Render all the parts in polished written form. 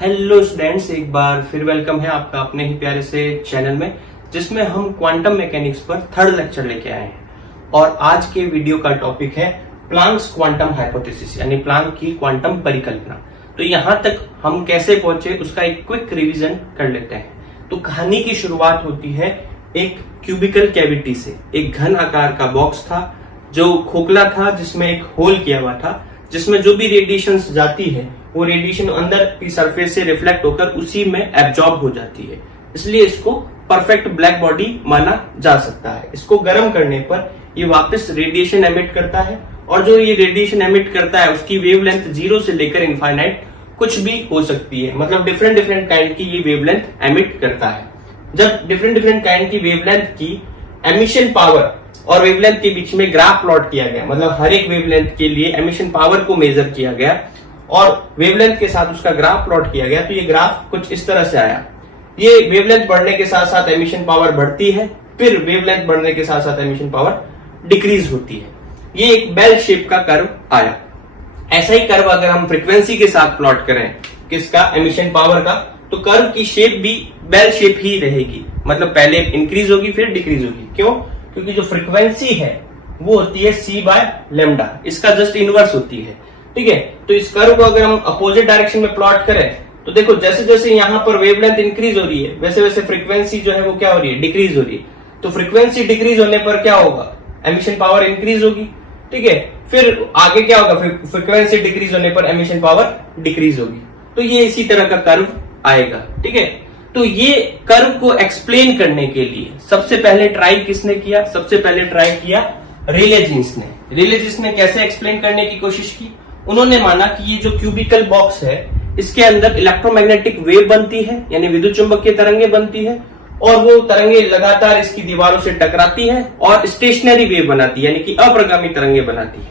Hello students, एक बार फिर welcome है आपका अपने ही प्यारे से चैनल में, जिसमें हम क्वांटम मैकेनिक्स पर थर्ड लेक्चर लेके आए हैं। और आज के वीडियो का टॉपिक है प्लांक्स क्वांटम हाइपोथेसिस, यानी प्लांक की क्वांटम परिकल्पना। तो यहां तक हम कैसे पहुंचे उसका एक क्विक रिवीजन कर लेते हैं। तो कहानी की शुरुआत होती है एक क्यूबिकल कैविटी से। एक घन आकार का बॉक्स था जो खोखला था, जिसमें एक होल किया हुआ था, जिसमें जो भी रेडिएशन जाती है वो रेडिएशन अंदर की सरफेस से रिफ्लेक्ट होकर उसी में एब्जॉर्ब हो जाती है। इसलिए इसको परफेक्ट ब्लैक बॉडी माना जा सकता है। इसको गर्म करने पर ये वापस रेडिएशन एमिट करता है, और जो ये रेडिएशन एमिट करता है उसकी वेवलेंथ 0 से लेकर इनफाइनाइट कुछ भी हो सकती है। मतलब डिफरेंट डिफरेंट काइंड की ये वेवलेंथ एमिट करता है। जब डिफरेंट डिफरेंट काइंड की वेवलेंथ की एमिशन पावर और वेवलेंथ के बीच में ग्राफ प्लॉट किया गया, मतलब हर एक वेवलेंथ के लिए एमिशन पावर को मेजर किया गया और वेवलेंथ के साथ उसका ग्राफ प्लॉट किया गया, तो ये ग्राफ कुछ इस तरह से आया। ये वेवलेंथ बढ़ने के साथ साथ एमिशन पावर बढ़ती है, फिर वेवलेंथ बढ़ने के साथ साथ एमिशन पावर डिक्रीज होती है। ये एक बेल शेप का कर्व आया। ऐसा ही कर्व अगर हम फ्रीक्वेंसी के साथ प्लॉट करें, किसका, एमिशन पावर का, तो कर्व की शेप भी बेल शेप ही रहेगी। मतलब पहले इंक्रीज होगी फिर डिक्रीज होगी। क्यों? क्योंकि जो फ्रीक्वेंसी है वो होती है c/λ, इसका जस्ट इनवर्स होती है। ठीक है, तो इस कर्व को अगर हम अपोजिट डायरेक्शन में प्लॉट करें तो देखो जैसे जैसे यहाँ पर वेवलेंथ इंक्रीज हो रही है वैसे वैसे फ्रीक्वेंसी जो है वो क्या हो रही है, डिक्रीज हो रही है। तो फ्रीक्वेंसी डिक्रीज होने पर क्या होगा, एमिशन पावर इंक्रीज होगी। ठीक है, फिर आगे क्या होगा, फ्रीक्वेंसी डिक्रीज होने पर एमिशन पावर डिक्रीज होगी। तो ये इसी तरह का कर्व आएगा। ठीक है, तो ये कर्व को एक्सप्लेन करने के लिए सबसे पहले ट्राई किसने किया, सबसे पहले ट्राई किया रेले जीन्स ने। रेले जीन्स ने कैसे एक्सप्लेन करने की कोशिश की, उन्होंने माना कि ये जो क्यूबिकल बॉक्स है इसके अंदर इलेक्ट्रोमैग्नेटिक वेव बनती है, यानी विद्युत चुंबकीय तरंगे बनती है, और वो तरंगे लगातार इसकी दीवारों से टकराती है और स्टेशनरी वेव बनाती है, यानी कि अप्रगामी तरंगे बनाती है।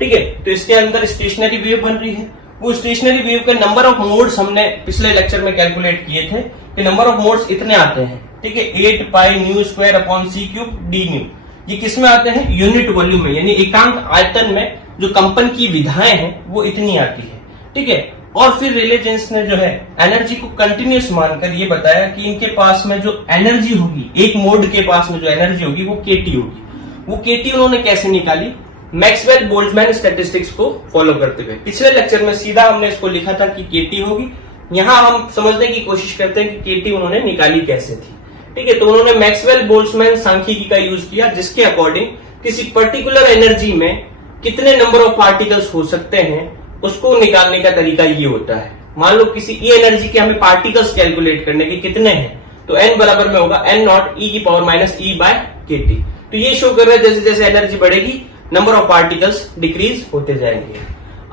ठीक है, तो इसके अंदर स्टेशनरी वेव बन रही है। वो स्टेशनरी वेव के नंबर ऑफ मोड्स हमने पिछले लेक्चर में कैलकुलेट किए थे कि नंबर ऑफ मोड्स इतने आते हैं। ठीक है, 8π/2/c³ d²। ये किसमें आते हैं, यूनिट वॉल्यूम में, यानी एकांक आयतन में जो कंपन की विधाएं हैं वो इतनी आती है। ठीक है, और फिर रेले जीन्स ने जो है एनर्जी को कंटिन्यूस मानकर ये बताया कि इनके पास में जो एनर्जी होगी, एक मोड के पास में जो एनर्जी होगी वो kT होगी। वो kT उन्होंने कैसे निकाली, मैक्सवेल बोल्ट्जमैन स्टैटिस्टिक्स को फॉलो करते हुए। पिछले लेक्चर में सीधा हमने इसको लिखा था कि kT होगी। यहां हम समझने की कोशिश करते हैं कि kT उन्होंने निकाली कैसे थी। ठीक है, तो उन्होंने मैक्सवेल बोल्ट्जमैन सांख्यिकी का यूज किया, जिसके अकॉर्डिंग किसी पर्टिकुलर एनर्जी में कितने नंबर ऑफ पार्टिकल्स हो सकते हैं उसको निकालने का तरीका ये होता है। मान लो किसी ई एनर्जी के हमें पार्टिकल्स कैलकुलेट करने के कितने हैं, तो n बराबर में होगा n0 e⁻⁻e/kT। तो ये शो कर रहा है जैसे जैसे एनर्जी बढ़ेगी नंबर ऑफ पार्टिकल्स डिक्रीज होते जाएंगे।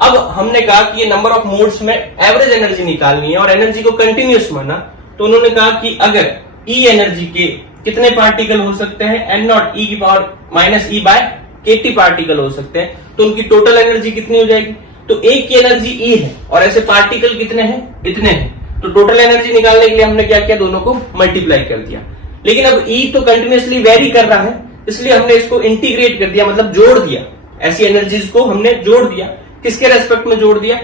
अब हमने कहा कि ये नंबर ऑफ मोड्स में एवरेज एनर्जी निकालनी है और एनर्जी को कंटिन्यूस माना, तो उन्होंने कहा कि अगर ई एनर्जी के कितने पार्टिकल हो सकते हैं, n0 e⁻⁻e/kT पार्टिकल हो सकते हैं, तो उनकी टोटल एनर्जी कितनी हो जाएगी। तो एक की एनर्जी ई है और ऐसे पार्टिकल कितने हैं, इतने हैं। तो टोटल एनर्जी निकालने के लिए हमने क्या किया, दोनों को मल्टीप्लाई कर दिया। लेकिन अब ई तो कंटिन्यूसली वेरी कर रहा है, इसलिए हमने इसको इंटीग्रेट कर दिया, मतलब जोड़ दिया। ऐसी एनर्जीज को हमने जोड़ दिया। किसके रेस्पेक्ट में जोड़ दिया,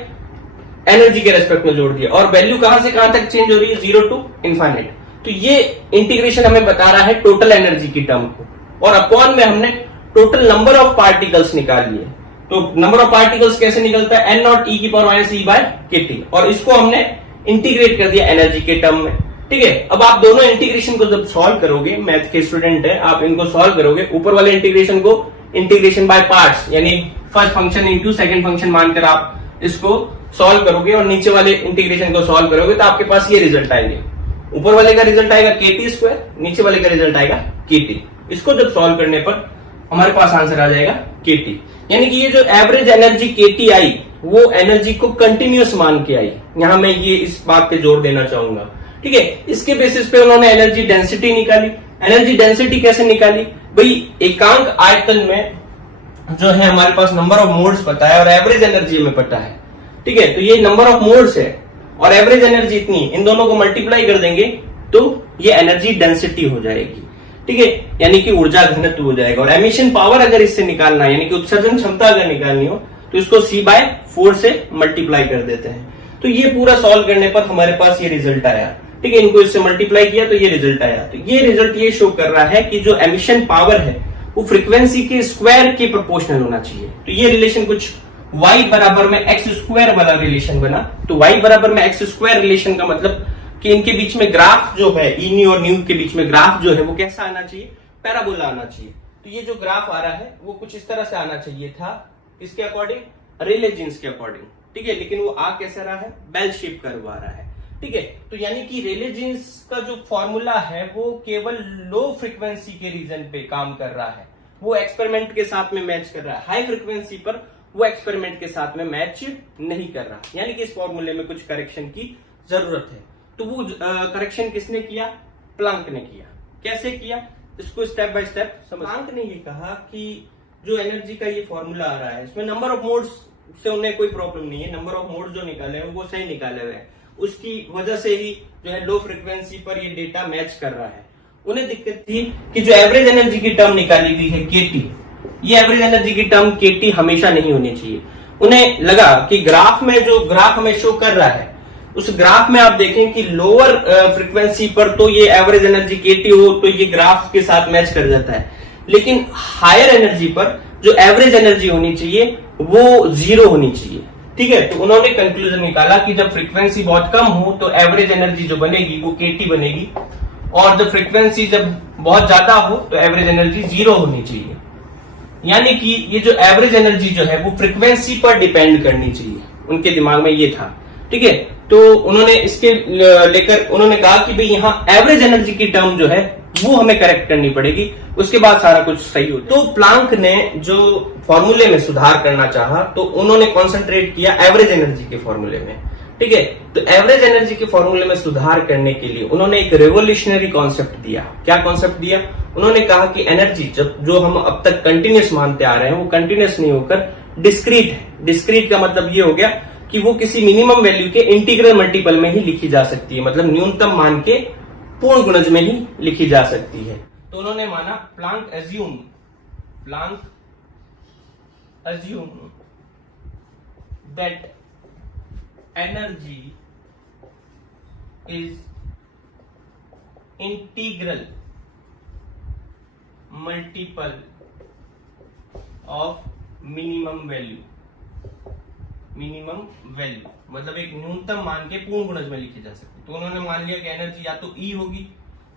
एनर्जी के रेस्पेक्ट में जोड़ दिया। और वैल्यू कहां से कहां तक चेंज हो रही है, 0 to इनफाइनाइट। तो ये इंटीग्रेशन हमें बता रहा है टोटल एनर्जी की टर्म को, और अपॉन में हमने टोटल नंबर ऑफ पार्टिकल्स निकाल लिए। तो नंबर ऑफ पार्टिकल्स कैसे निकलता है, n0 e⁻⁻e/kT, और इसको हमने इंटीग्रेट कर दिया एनर्जी के टर्म में। ठीक है, अब आप दोनों इंटीग्रेशन को जब सॉल्व करोगे, मैथ के स्टूडेंट है आप, इनको सॉल्व करोगे, ऊपर वाले इंटीग्रेशन को इंटीग्रेशन बाय पार्ट्स, यानी first function into second function मानकर आप इसको सॉल्व करोगे, और नीचे वाले इंटीग्रेशन को सॉल्व करोगे तो आपके पास ये रिजल्ट आएंगे। ऊपर वाले का रिजल्ट आएगा kT², नीचे वाले का रिजल्ट आएगा kT। इसको जब सॉल्व करने पर हमारे पास आंसर आ जाएगा kT। यानी कि ये जो एवरेज एनर्जी kT आई वो एनर्जी को कंटिन्यूस मान के आई। यहां मैं ये इस बात पे जोर देना चाहूंगा। ठीक है, इसके बेसिस पे उन्होंने एनर्जी डेंसिटी निकाली। एनर्जी डेंसिटी कैसे निकाली भाई, एकांक आयतन में जो है हमारे पास नंबर ऑफ मोड्स पता है और एवरेज एनर्जी हमें पता है। ठीक है, तो ये नंबर ऑफ मोड्स है और एवरेज एनर्जी इतनी, इन दोनों को मल्टीप्लाई कर देंगे तो ये एनर्जी डेंसिटी हो जाएगी। ठीक है, यानी कि ऊर्जा घनत्व हो जाएगा। और एमिशन पावर अगर इससे निकालना है, यानी कि उत्सर्जन क्षमता अगर निकालनी हो, तो इसको c/4 से मल्टीप्लाई कर देते हैं। तो ये पूरा सॉल्व करने पर हमारे पास ये रिजल्ट आया। ठीक है, इनको इससे मल्टीप्लाई किया तो ये रिजल्ट आया। तो ये रिजल्ट ये शो कर रहा है कि जो एमिशन पावर है वो फ्रीक्वेंसी के स्क्वायर के प्रोपोर्शनल होना चाहिए। तो ये रिलेशन कुछ y बराबर में एक्स स्क्वायर वाला रिलेशन बना। तो y बराबर में एक्स स्क्वायर रिलेशन का मतलब कि इनके बीच में ग्राफ जो है, ई और न्यू के बीच में ग्राफ जो है वो कैसा आना चाहिए, पैराबोला आना चाहिए। तो ये जो ग्राफ आ रहा है वो कुछ इस तरह से आना चाहिए था, इसके अकॉर्डिंग, रेले जीन्स के अकॉर्डिंग। ठीक है, लेकिन वो आ कैसा रहा है, बेल शेप कर्व आ रहा है। ठीक है, तो यानी कि रेले जीन्स का जो फॉर्मूला है वो केवल लो फ्रीक्वेंसी के रीजन पे काम कर रहा है, वो एक्सपेरिमेंट के साथ में मैच कर रहा है। हाई फ्रीक्वेंसी पर वो एक्सपेरिमेंट के साथ में मैच नहीं कर रहा, यानी कि इस फॉर्मूले में कुछ करेक्शन की जरूरत है। तो वो करेक्शन किसने किया, प्लांक ने किया। कैसे किया, इसको स्टेप बाय स्टेप समझ। प्लांक ने ये कहा कि जो एनर्जी का ये फॉर्मूला आ रहा है इसमें नंबर ऑफ मोड्स से उन्हें कोई प्रॉब्लम नहीं है, नंबर ऑफ मोड्स जो निकाले हैं वो सही निकाले हुए हैं, उसकी वजह से ही जो है लो फ्रीक्वेंसी पर ये डेटा मैच कर रहा है। उन्हें दिक्कत थी कि जो एवरेज एनर्जी की टर्म निकाली गई है केटी, ये एवरेज एनर्जी की टर्म केटी हमेशा नहीं होनी चाहिए। उन्हें लगा कि ग्राफ में जो ग्राफ हमें शो कर रहा है उस ग्राफ में आप देखें कि लोअर फ्रीक्वेंसी पर तो ये एवरेज एनर्जी केटी हो तो ये ग्राफ के साथ मैच कर जाता है, लेकिन हायर एनर्जी पर जो एवरेज एनर्जी होनी चाहिए वो 0 होनी चाहिए। ठीक है, तो उन्होंने कंक्लूजन निकाला कि जब फ्रीक्वेंसी बहुत कम हो तो एवरेज एनर्जी जो बनेगी वो केटी बनेगी, और जब फ्रीक्वेंसी जब बहुत ज्यादा हो तो एवरेज एनर्जी 0 होनी चाहिए। यानी कि ये जो एवरेज एनर्जी जो है वो फ्रीक्वेंसी पर डिपेंड करनी चाहिए, उनके दिमाग में ये था। ठीक है, तो उन्होंने इसके लेकर उन्होंने कहा कि भाई यहाँ एवरेज एनर्जी की टर्म जो है वो हमें करेक्ट करनी पड़ेगी, उसके बाद सारा कुछ सही हो। तो प्लांक ने जो फॉर्मूले में सुधार करना चाहा तो उन्होंने कॉन्सेंट्रेट किया एवरेज एनर्जी के फॉर्मूले में। ठीक है, तो एवरेज एनर्जी के फॉर्मूले में सुधार करने के लिए उन्होंने एक रेवोल्यूशनरी कॉन्सेप्ट दिया। क्या कॉन्सेप्ट दिया, उन्होंने कहा कि एनर्जी जो हम अब तक कंटिन्यूस मानते आ रहे हैं वो कंटिन्यूस नहीं होकर डिस्क्रीट है। डिस्क्रीट का मतलब ये हो गया कि वो किसी मिनिमम वैल्यू के इंटीग्रल मल्टीपल में ही लिखी जा सकती है, मतलब न्यूनतम मान के पूर्ण गुणज में ही लिखी जा सकती है। तो उन्होंने माना Planck assume that energy is integral multiple of minimum value मतलब एक न्यूनतम मान के पूर्ण गुणज में लिखी जा सकती है। तो उन्होंने मान लिया कि एनर्जी या तो E होगी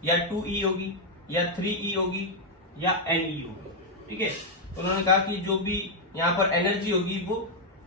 या 2E होगी या 3E होगी या NE होगी। ठीक है, तो उन्होंने कहा कि जो भी यहाँ पर एनर्जी होगी वो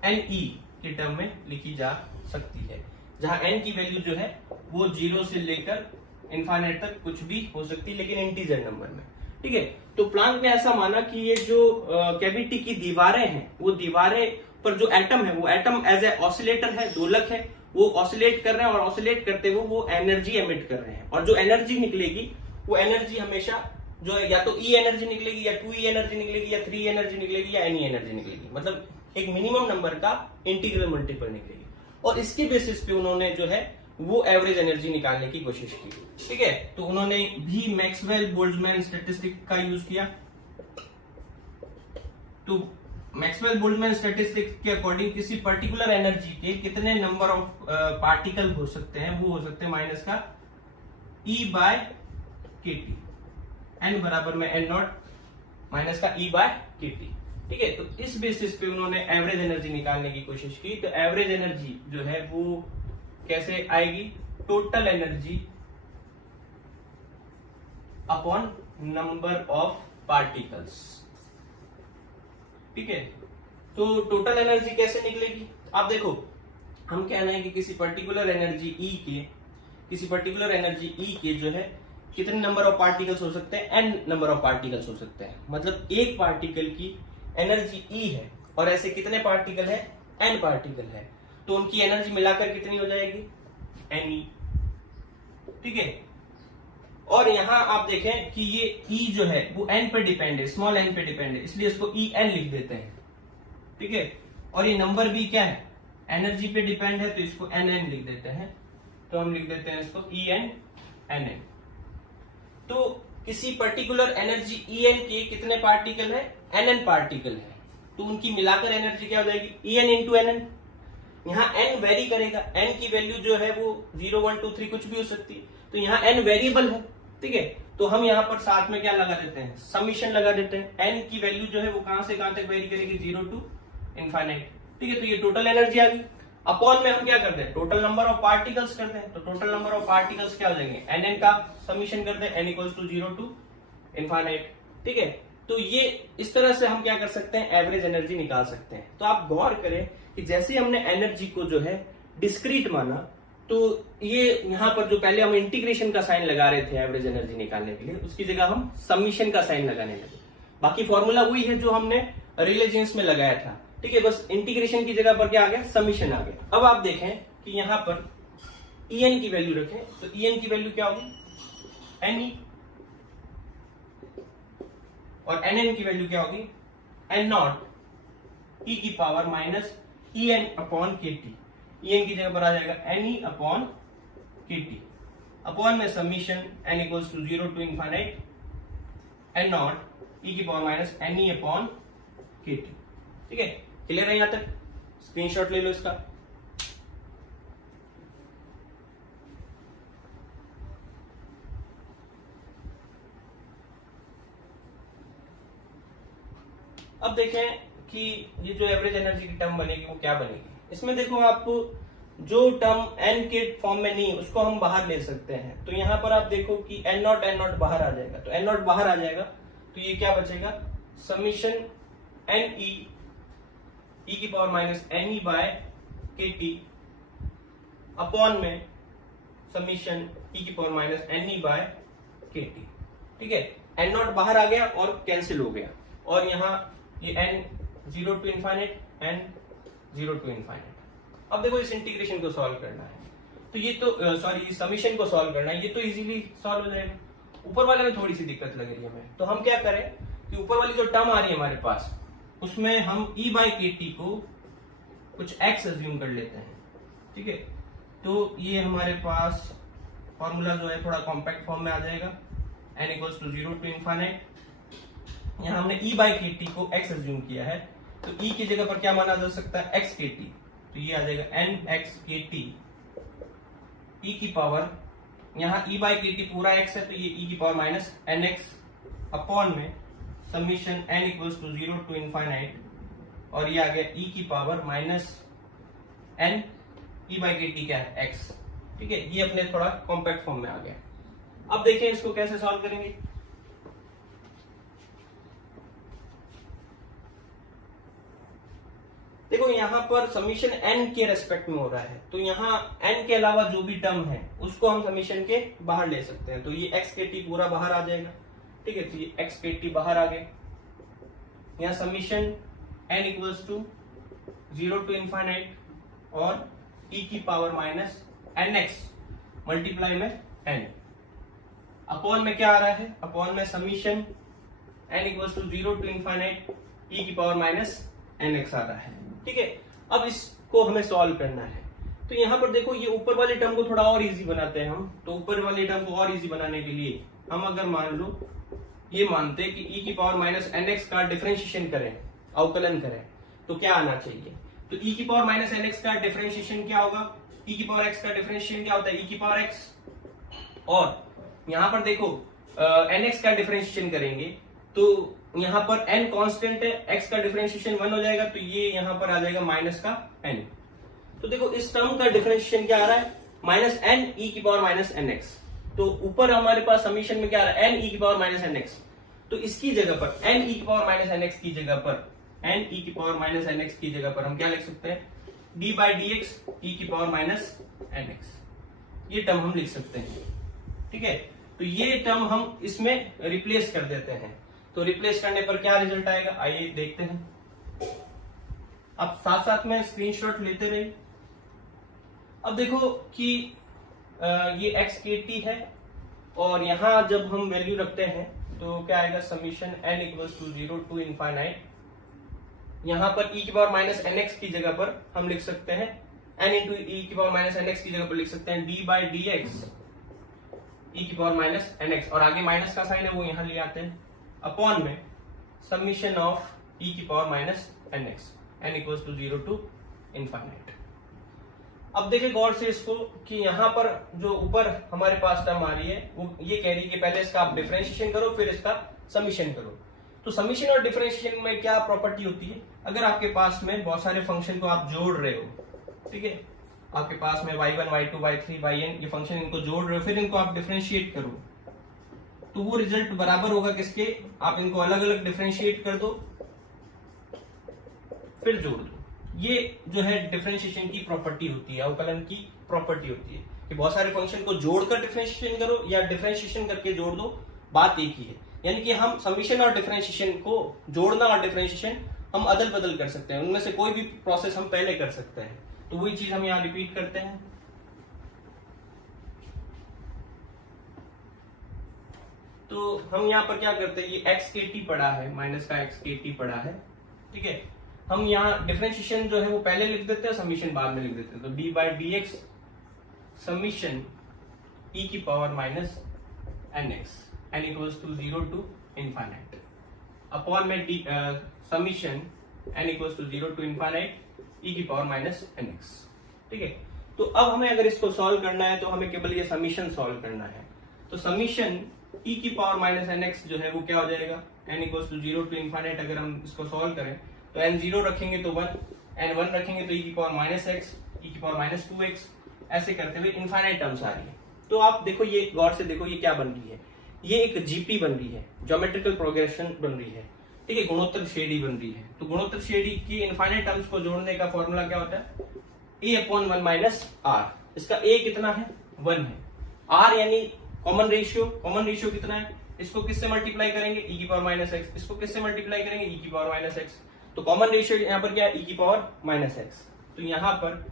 NE के टर्म में लिखी जा सकती है, जहां N की वैल्यू जो है वो 0 से लेकर इनफाइनाइट तक कुछ भी हो सकती है, लेकिन इंटीजर नंबर में। ठीक है, तो प्लांक ने ऐसा माना कि ये जो कैविटी की दीवारें हैं वो दीवारें पर जो एटम है वो एटम एज ए ऑसिलेटर है, दोलक है, वो ऑसिलेट कर रहे हैं और ऑसिलेट करते हुए वो एनर्जी एमिट कर रहे हैं, और जो एनर्जी निकलेगी वो एनर्जी हमेशा जो है या तो E एनर्जी निकलेगी या 2E एनर्जी निकलेगी या 3 एनर्जी निकलेगी या NE एनर्जी निकलेगी, मतलब एक मिनिमम नंबर का इंटीग्रल मल्टीपल निकलेगी। और इसके बेसिस पे उन्होंने जो है वो एवरेज एनर्जी निकालने की कोशिश की। ठीक है, तो उन्होंने भी मैक्सवेल बोल्ट्जमैन स्टैटिस्टिक का यूज किया। तो मैक्सवेल बोल्ट्जमैन स्टैटिस्टिक्स के अकॉर्डिंग किसी पर्टिकुलर एनर्जी के कितने नंबर ऑफ पार्टिकल हो सकते हैं, वो हो सकते हैं माइनस का E/kT, n बराबर में n0 माइनस का E/kT। ठीक है, तो इस बेसिस पे उन्होंने एवरेज एनर्जी निकालने की कोशिश की। तो एवरेज एनर्जी जो है वो कैसे आएगी, total energy upon number of particles. ठीक है, तो टोटल एनर्जी कैसे निकलेगी, आप देखो, हम कह रहे हैं कि किसी पर्टिकुलर एनर्जी E के जो है कितने नंबर ऑफ पार्टिकल्स हो सकते हैं, n नंबर ऑफ पार्टिकल्स हो सकते हैं, मतलब एक पार्टिकल की एनर्जी E है और ऐसे कितने पार्टिकल है, n पार्टिकल है, तो उनकी एनर्जी मिलाकर कितनी हो जाएगी, Ne। ठीक है, और यहां आप देखें कि ये E जो है वो n पे डिपेंड है, स्मॉल n पे डिपेंड है, इसलिए इसको En लिख देते हैं। ठीक है, और ये नंबर भी क्या है, एनर्जी पे डिपेंड है, तो इसको Nn लिख देते हैं। तो हम लिख देते हैं इसको En Nn। तो किसी पर्टिकुलर एनर्जी En के कितने पार्टिकल है, Nn पार्टिकल है, तो उनकी मिलाकर एनर्जी क्या हो जाएगी, En इंटू Nn। यहाँ n वेरी करेगा, n की वैल्यू जो है वो 0 1 2 3 कुछ भी हो सकती है, तो यहाँ n वेरिएबल है, ठीक है। तो हम यहाँ पर साथ में क्या लगा देते हैं, समीशन लगा देते हैं। n की वैल्यू जो है वो कहां से कहां तक वेरी करेगी, 0 टू इनफाइनाइट, ठीक है। तो ये टोटल एनर्जी आ गई। अपॉन में हम क्या करते हैं, टोटल नंबर ऑफ पार्टिकल्स करते हैं। तो टोटल नंबर ऑफ पार्टिकल्स क्या हो जाएंगे, nn का समीशन करते हैं, n equals to 0 to infinite, ठीक है। तो ये इस तरह से हम क्या कर सकते हैं, एवरेज एनर्जी निकाल सकते हैं। तो आप गौर करें कि जैसे हमने एनर्जी को जो है डिस्क्रीट माना, तो ये यहां पर जो पहले हम इंटीग्रेशन का साइन लगा रहे थे एवरेज एनर्जी निकालने के लिए, उसकी जगह हम समीशन का साइन लगाने लगे। बाकी फॉर्मूला वही है जो हमने रिलेजेंस में लगाया था, ठीक है। बस इंटीग्रेशन की जगह पर क्या आ गया, समीशन आ गया। अब आप देखें कि यहां पर En की वैल्यू रखें, तो En की वैल्यू क्या होगी, Ne, और Nn की वैल्यू क्या होगी, n0 e की power minus En upon kt। En की जगह पर आ जाएगा Ne अपॉन kt, अपॉन में summation n equals to 0 to infinite n0 e की power minus Ne upon kt, ठीक है। क्लियर है यहां तक, स्क्रीनशॉट ले लो इसका। अब देखें कि ये जो एवरेज एनर्जी की टर्म बनेगी वो क्या बनेगी। इसमें देखो आप जो टर्म n के फॉर्म में नहीं उसको हम बाहर ले सकते हैं। तो यहां पर आप देखो कि n0 बाहर आ जाएगा, तो n0 बाहर आ जाएगा, तो ये क्या बचेगा, समीशन ne e की power minus ne by kt upon में समीशन e की power minus ne by kt, ठीक है। n0 बाहर आ गया और कैंसिल हो गया, और यहां ये n 0 to infinite, n 0 to infinite. अब देखो इस इंटीग्रेशन को सॉल्व करना है, तो ये तो सॉरी समीशन को सॉल्व करना है, ये तो इजीली सॉल्व हो जाएगा। ऊपर वाले में थोड़ी सी दिक्कत लग रही है हमें, तो हम क्या करें कि ऊपर वाली जो टर्म आ रही है हमारे पास, उसमें हम e बाई के टी को कुछ x अज्यूम कर लेते हैं, ठीक है। तो ये हमारे पास फॉर्मूला जो है थोड़ा कॉम्पैक्ट फॉर्म में आ जाएगा, n equals to 0 to infinite. यहां हमने e बाई के टी को x अज्यूम किया है, तो e की जगह पर क्या माना जा सकता है, x के टी, तो ये आ जाएगा n x के टी e की पावर, यहां e बाई के टी पूरा x है, तो ये e की power minus n x upon में summation n equals to 0 to infinite, और ये आ गया e की power minus n e by k t क्या है, x, ठीक है। ये अपने थोड़ा कॉम्पैक्ट फॉर्म में आ गया। अब देखिए इसको कैसे सॉल्व करेंगे। देखो यहां पर समीशन n के रेस्पेक्ट में हो रहा है, तो यहां n के अलावा जो भी टर्म है उसको हम समीशन के बाहर ले सकते हैं। तो ये x के टी पूरा बाहर आ जाएगा, ठीक है। तो ये x के टी बाहर आ गए, यहां summation n equals to 0 to infinite और e की power minus n x multiply में n, अपॉन में क्या आ रहा है, अपॉन में summation n equals to 0 to infinite e की पावर माइनस एन एक्स आ रहा है, ठीक है। अब इसको हमें सॉल्व करना है, तो यहां पर देखो ये ऊपर वाले टर्म को थोड़ा और इजी बनाते हैं हम। तो ऊपर वाले टर्म को और इजी बनाने के लिए हम अगर मान लो ये मानते हैं कि e की पावर माइनस एन एक्स का डिफरेंशिएशन करें, अवकलन करें, तो क्या आना चाहिए। तो e की पावर माइनस एन एक्स का डिफरेंशिएशन क्या होगा, e की पावर x का डिफरेंशिएशन क्या होता है, e की पावर x, और यहां पर देखो एन एक्स का डिफरेंशिएशन करेंगे तो यहां पर n कांस्टेंट है, x का डिफरेंशिएशन 1 हो जाएगा, तो ये यहां पर आ जाएगा माइनस का n। तो देखो इस टर्म का डिफरेंशिएशन क्या आ रहा है, माइनस n e की पावर माइनस एन एक्स। तो ऊपर हमारे पास समीशन में क्या आ रहा है, n e की पावर माइनस एन एक्स। तो इसकी जगह पर n e की पावर माइनस एन एक्स की जगह पर n e की पावर माइनस एन एक्स की जगह पर हम क्या लिख सकते हैं, d by d x e की पावर माइनस एन एक्स, ये टर्म हम लिख सकते हैं, ठीक है। तो ये टर्म हम इसमें रिप्लेस कर देते हैं, तो रिप्लेस करने पर क्या रिजल्ट आएगा, आइए देखते हैं। अब साथ साथ में स्क्रीनशॉट लेते रहिए। अब देखो कि ये x के टी है, और यहां जब हम वैल्यू रखते हैं तो क्या आएगा, summation n equals to 0 to infinite, यहां पर e की पावर माइनस एन एक्स की जगह पर हम लिख सकते हैं n इंटू ई की पावर माइनस एन एक्स की जगह पर लिख सकते हैं d बाई डी एक्स ई की पावर माइनस एन एक्स, और आगे माइनस का साइन है वो यहां ले आते हैं, अपॉन में समीशन ऑफ e की power minus n x, n equals to 0 to infinite, अब देखिए गौर से इसको कि यहाँ पर जो ऊपर हमारे पास टर्म आ रही है वो ये कह रही है कि पहले इसका आप डिफरेंशिएशन करो फिर इसका समीशन करो। तो समीशन और डिफरेंशिएशन में क्या प्रॉपर्टी होती है, अगर आपके पास में बहुत सारे फंक्शन को आप जोड़ रहे हो, ठीक है, आपके पास में y1 y2 y3 yn ये फंक्शन इनको जोड़ रहे हो फिर इनको आप डिफरेंशिएट करो तो वो रिजल्ट बराबर होगा किसके, आप इनको अलग अलग डिफरेंशिएट कर दो फिर जोड़ दो। ये जो है डिफरेंशिएशन की प्रॉपर्टी होती है, अवकलन की प्रॉपर्टी होती है कि बहुत सारे फंक्शन को जोड़कर डिफरेंशिएशन करो या डिफरेंशिएशन करके जोड़ दो, बात एक ही है। यानी कि हम समीशन और डिफरेंशिएशन को जोड़ना और डिफरेंशिएशन हम अदल बदल कर सकते हैं, उनमें से कोई भी प्रोसेस हम पहले कर सकते हैं। तो वही चीज हम यहां रिपीट करते हैं। तो हम यहां पर क्या करते हैं, ये एक्स के टी पड़ा है, माइनस का एक्स के टी पड़ा है, ठीक है, हम यहाँ डिफरेंशिएशन जो है वो पहले लिख देते हैं, समीशन बाद में लिख देते हैं। तो d by d x summation e की power minus n x n equals to 0 to infinite upon में d summation n equals to 0 to infinite e की पावर माइनस एन एक्स, ठीक है। तो अब हमें अगर इसको सॉल्व करना है तो हमें केवल ये समीशन सॉल्व करना है। तो समीशन ई की पावर माइनस एन एक्स जो है वो क्या हो जाएगा, n equals to 0 to infinite, अगर हम इसको सॉल्व करें तो एन 0 रखेंगे तो 1, एन 1 रखेंगे तो ई की पावर माइनस एक्स, ई की पावर माइनस 2x, ऐसे करते हुए इनफाइनाइट टर्म्स आ रही है। तो आप देखो ये गौर से देखो ये क्या बन रही है, ये एक जीपी बन रही है, ज्योमेट्रिकल प्रोग्रेशन बन रही है, ठीक है, गुणोत्तर श्रेणी बन रही है। तो गुणोत्तर श्रेणी की इनफाइनाइट टर्म्स को जोड़ने का फॉर्मूला क्या होता है, ए अपॉन 1 माइनस आर। इसका ए कितना है, 1 है, आर यानी कॉमन रेशियो कितना है, इसको किससे मल्टीप्लाई करेंगे, ई की पावर माइनस एक्स, इसको किससे मल्टीप्लाई करेंगे, ई की पावर माइनस एक्स। तो कॉमन रेशियो यहाँ पर क्या है, ई की पावर माइनस एक्स। तो यहाँ पर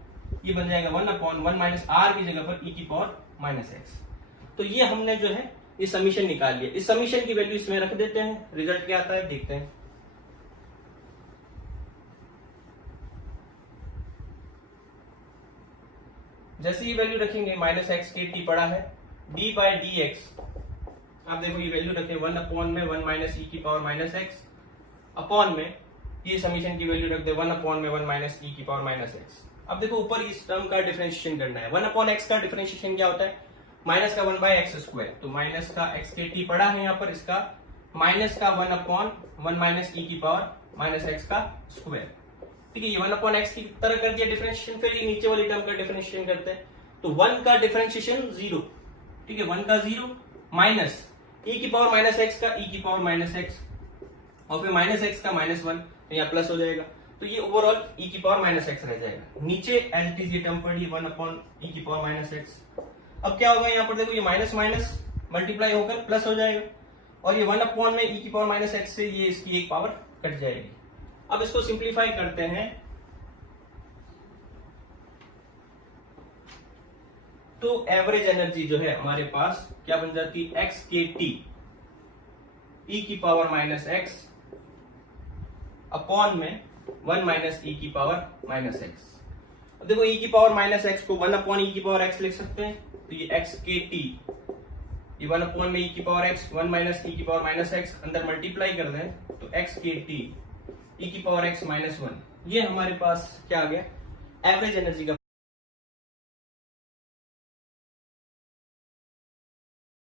ये बन जाएगा 1 अपॉन 1 माइनस आर की जगह पर ई की पावर माइनस एक्स। तो ये हमने जो है ये समीशन निकाल लिया। इस समीशन की वैल्यू इसमें रख देते हैं, रिजल्ट क्या आता है देखते हैं। जैसे ये वैल्यू रखेंगे माइनस एक्स के टी पड़ा है, डी बाई डी एक्स, आप देखो ये वैल्यू रखें 1 अपॉन में 1 माइनस ई की पावर माइनस एक्स अपॉन में ये समीशन की वैल्यू रख दे 1 अपॉन में 1 माइनस ई की पावर माइनस एक्स। अब देखो ऊपर इस टर्म का डिफरेंशिएशन करना है। 1 अपॉन एक्स का डिफरेंशिएशन क्या होता है, माइनस का 1 बाई एक्स स्क्वायर। तो माइनस का एक्स के टी पड़ा है यहाँ पर, इसका माइनस का 1 अपॉन 1 माइनस ई की पावर माइनस एक्स का स्क्वायर, ठीक है। ये 1 अपॉन एक्स की तरह कर दिया डिफरेंशिएशन, फिर ये नीचे वाली टर्म का डिफरेंशिएशन करते हैं। तो 1 का डिफरेंशिएशन 0, ठीक है, 1 का 0 माइनस ई की पावर माइनस एक्स का ई की पावर माइनस एक्स और फिर माइनस एक्स का माइनस 1, तो यहाँ प्लस हो जाएगा। तो ये ओवरऑल ई की पावर माइनस एक्स रह जाएगा। नीचे एज इट इज ये टर्म पड़ी 1 अपॉन ई की पावर माइनस एक्स। अब क्या होगा यहाँ पर देखो, ये माइनस माइनस मल्टीप्लाई होकर प्लस हो जाएगा और ये 1 अपॉन में ई की पावर माइनस एक्स से ये इसकी एक पावर कट जाएगी। अब इसको सिंप्लीफाई करते हैं तो एवरेज एनर्जी जो है हमारे पास क्या बन जाती है, एक्स के टी ई की पावर माइनस एक्स अपॉन में 1 माइनस ई की पावर माइनस एक्स। देखो ई की पावर माइनस एक्स को 1 अपॉन ई की पावर एक्स लिख सकते हैं, तो ये एक्स के टी, ये 1 अपॉन में ई की पावर एक्स 1 माइनस ई की पावर माइनस एक्स, अंदर मल्टीप्लाई कर दें तो एक्स के टी ई की पावर एक्स माइनस 1, ये हमारे पास क्या आ गया, एवरेज एनर्जी का